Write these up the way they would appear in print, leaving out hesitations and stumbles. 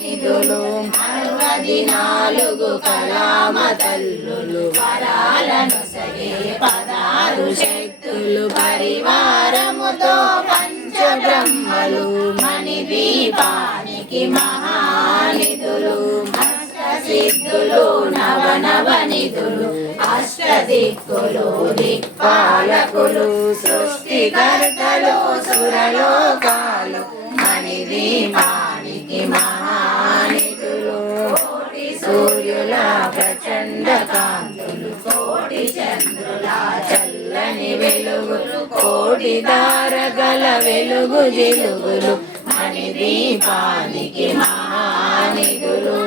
నిధులు 64 కళామ తల్లులు వరాలను సగే 16 శక్తులు పరివారముతో పంచబ్రహ్మలు మణిదీపానికి మహానిధులు అష్టసిద్ధులు నవనిధులు అష్టదిక్కులు దిక్పాలకులు సృష్టికర్తలు సురలోకాలు మణిదీపానికి మహానిధులు కోటి సూర్యుల ప్రచండ కాంతులు కోటి చంద్రుల చల్లని వెలుగులు కోటి తారకల వెలుగు జిలుగులు మణిదీపానికి మహానిధులు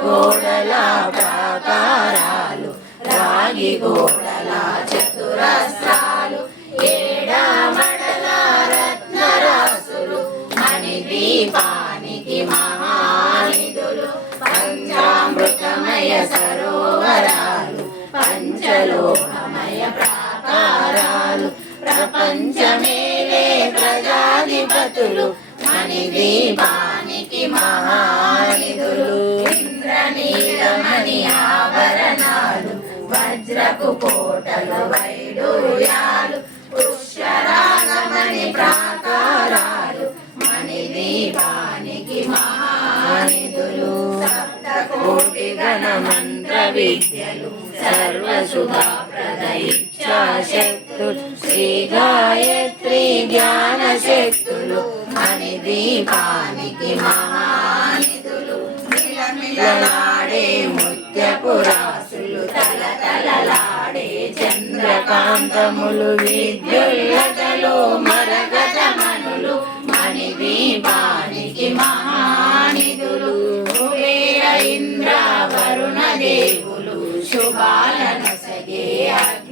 గోడల ప్రాకారాలు రాగి గోడల చతురస్రాలు ఏడమడల రత్నరాసులు మణిదీపానికి మహానిధులు పంచామృతమయ సరోవరాలు పంచలోహమయ ప్రాకారాలు ప్రపంచమేలే ప్రజాధిపతులు మణిదీపానికి మహానిధులు ఇంద్రనీలమణి ఆభరణాలు వజ్రపు కోటలు వైడూర్యాలు పుష్యరాగమణి ప్రాకారాలు మణిదీపానికి మహానిధులు సప్తకోటి గణ మంత్ర విద్యలు సర్వశుభప్రద ఇచ్ఛాశక్తులు శ్రీ గాయత్రి జ్ఞాన శక్తులు మణిదీపానికి మహానిధులు మిలమిలలాడే ముత్యపు రాసులు తలతలలాడే చంద్రకాంతములు విద్యుల్లతలు మరకతమణులు మణిదీపానికి మహానిధులు కుబేర ఇంద్ర వరుణ దేవులు శుభాలను సగే